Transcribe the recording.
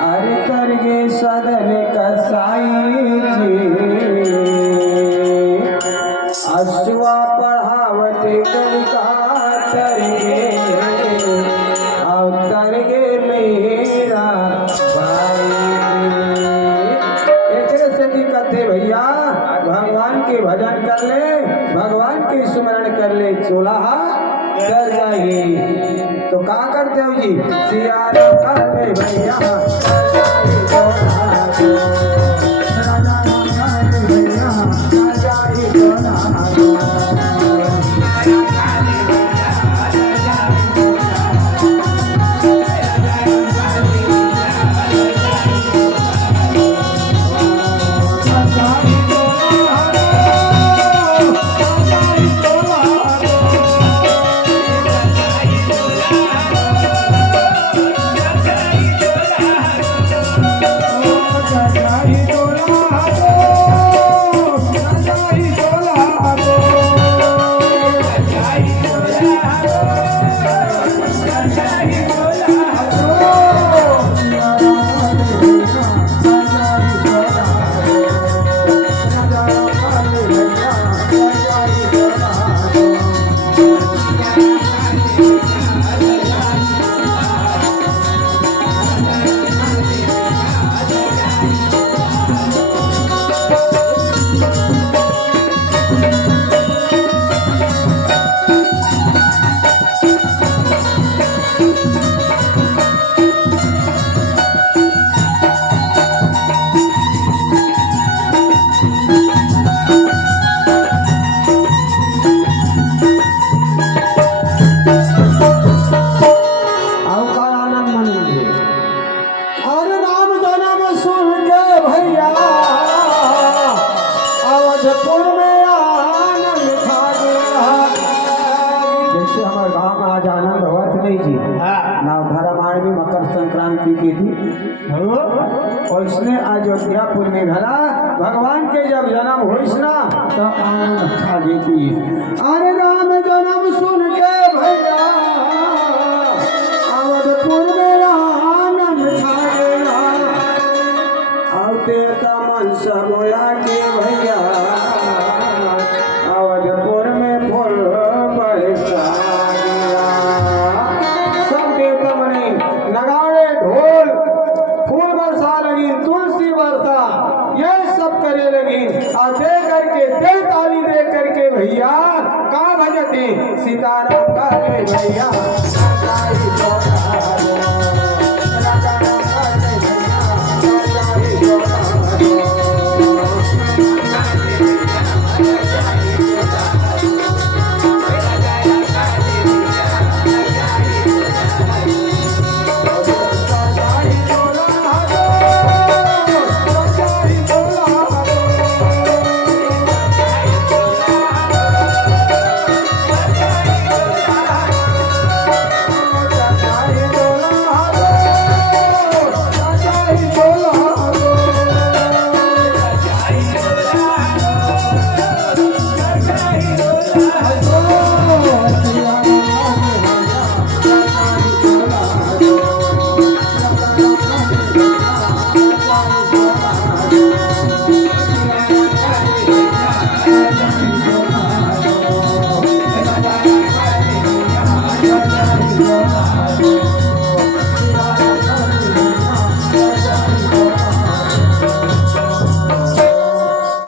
अरे करगे सदन कसाईची अश्वा पढ़ावते कलिका तरगे करगे मेरा भाई। एक सदी कहते भैया भगवान के भजन कर ले, भगवान के स्मरण कर ले, चोलाहा डर जाएगी। तो कहा करते हो जी सिया राम भैया मकर संक्रांति की थी और इसने अयोध्यापुर में घला भगवान के जब जन्म होइस ना तो आनंद खा देती। अरे राम जन्म सुन के भैया अवधपुर में आनंद छा गया। आते मन सब होया के भैया अवधपुर में फूल बरसा गया। सब देवता बने नगाड़े ढोल फूल बरसा लगी, तुलसी बरसा ये सब करे लगी। और दे करके दे ताली दे करके भैया कहाँ भजते सीताराम का भैया।